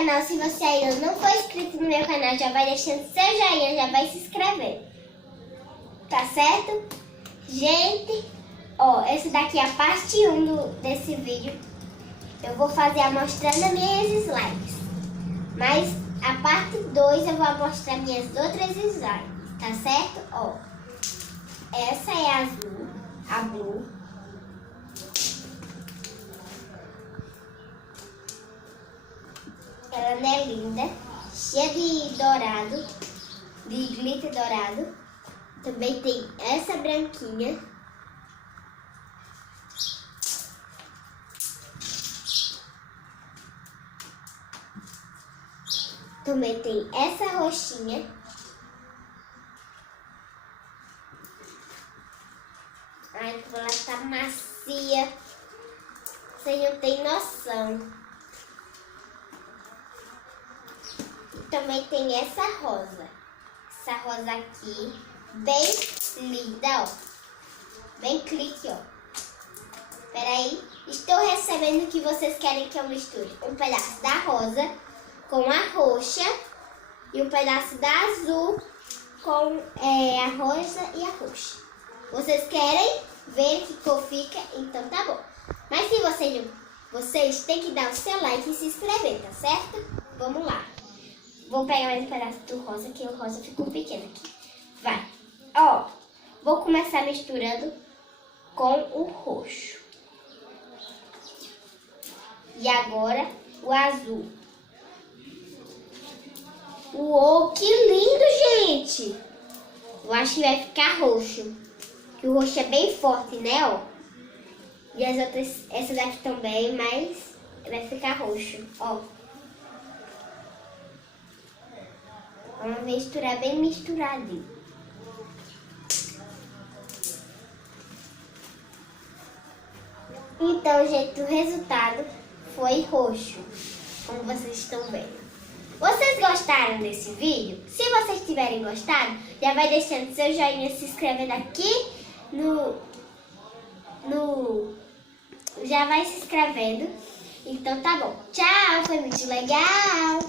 canal. Se você ainda não for inscrito no meu canal, já vai deixando seu joinha, já vai se inscrevendo. Tá certo? Gente, ó, essa daqui é a parte 1 desse vídeo. Eu vou fazer mostrando as minhas slides. Mas a parte 2 eu vou mostrar minhas outras slides. Tá certo? Ó, essa é a azul, a blue. Ela é linda, cheia de dourado, de glitter dourado. Também tem essa branquinha. Também tem essa roxinha. Ai, como ela tá macia. Você não tem noção. Também tem essa rosa. Essa rosa aqui, bem linda, ó. Bem clique, ó. Peraí. Estou recebendo o que vocês querem que eu misture. Um pedaço da rosa com a roxa e um pedaço da azul com a rosa e a roxa. Vocês querem ver que cor fica? Então tá bom. Mas se vocês têm que dar o seu like e se inscrever, tá certo? Vamos lá. Vou pegar mais um pedaço do rosa, que o rosa ficou pequeno aqui. Vai. Ó, vou começar misturando com o roxo. E agora o azul. Uou, que lindo, gente! Eu acho que vai ficar roxo. Que o roxo é bem forte, né, ó? E as outras, essas aqui também, mas vai ficar roxo, ó. Vamos misturar bem misturadinho. Então, gente, o resultado foi roxo, como vocês estão vendo. Vocês gostaram desse vídeo? Se vocês tiverem gostado, já vai deixando seu joinha, se inscrevendo aqui já vai se inscrevendo. Então tá bom. Tchau, foi muito legal.